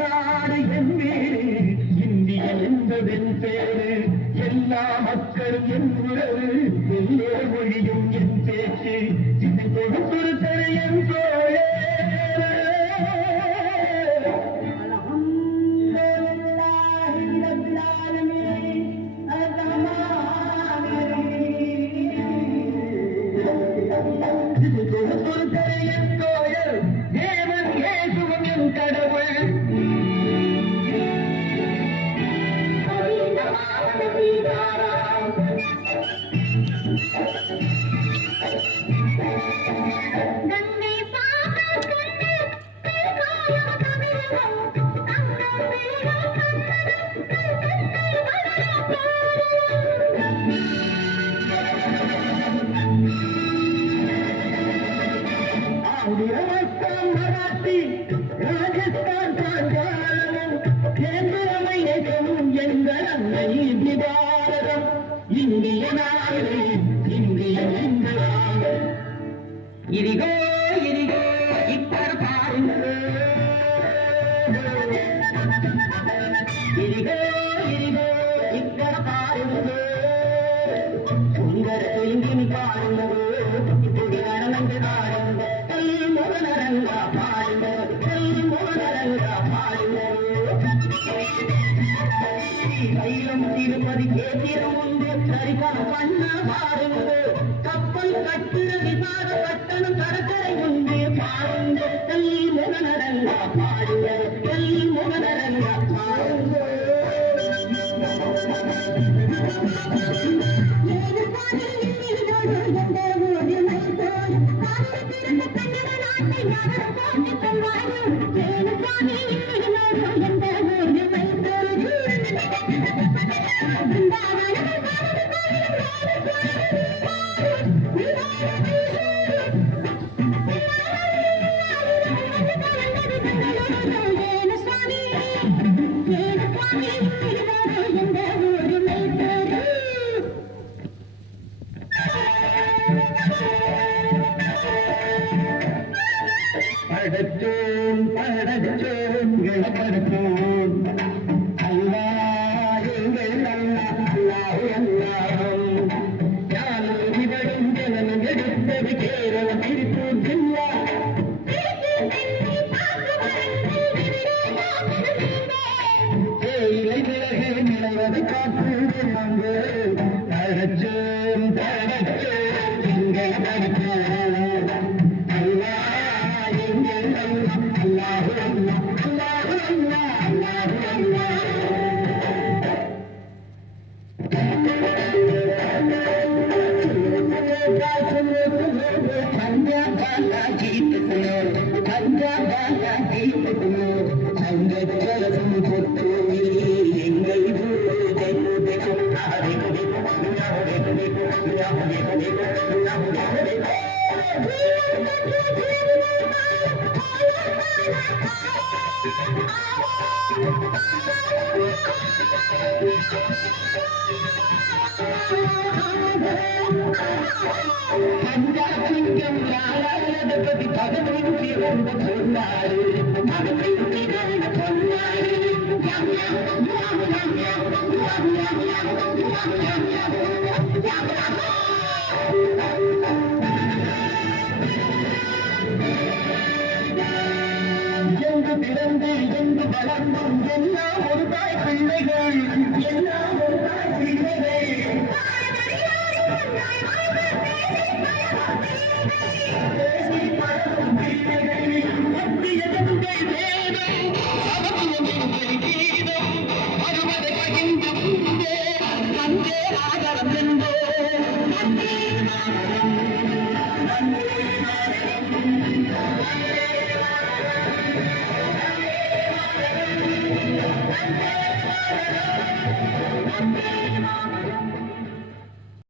நாடு என் வீடு இந்திய என்பதன் பேரு எல்லா மக்களும் என் உறவு எல்லோ மொழியும் என் பேச்சு இது கொடுத்திருக்கிற என் தோழே இது கொடுத்திருக்கிற என் தோழர் தேவன் இயேசுவும் என் கடவுள் மராட்டி ராஜஸ்தான் பாஞ்சாலம் கேந்திரமையகம் எங்கள் அன்னை பாரதம் இந்திய நாடு இந்திய எங்களாக இடிகோ இடிகோ இத்தர பாருங்க இடிகோ இடிகோ இத்தர பாருங்க சுந்தர செய்தி பாருங்க இப்படி நடந்து பாருங்க மோகனரங்கா பாருங்க மோகனரங்கா பாருங்க தைலம் திருப்பதி கேத்திரம் உண்டு சரிகால பண்ண பாருங்க கப்பல் கட்டுற விசார கட்டணம் கடற்கரை உண்டு பாருங்க மோகனரங்கா பாருங்க மோகனரங்கா பாருங்க படத்தோன் படத்தோன் படத்தோன் அல்லா எங்கள் அல்லா அல்லாஹ் அல்லாஹ் யாரும் இவரும் ஜனனம் எடுத்தது கேரளம் திருப்பூர் ஜில்லா தேயிலை விலகு நிலவதை காப்பது நாங்கள் படத்தோன் படத்தோன் எங்கள் படத்தோன் பிறந்து எங்கு வளர்ந்தும் எல்லாம் ஒரு தாய் பிள்ளைகள் எல்லாம் ஒரு தாய் பிள்ளைகள் மத்திய கங்கை வேதம் அவசியம் கீதம் அறுவடை பகிர்ந்து நன்றே ஆதரம் என்றோ நன்றே ஆதரம் நன்றே ஆதரம்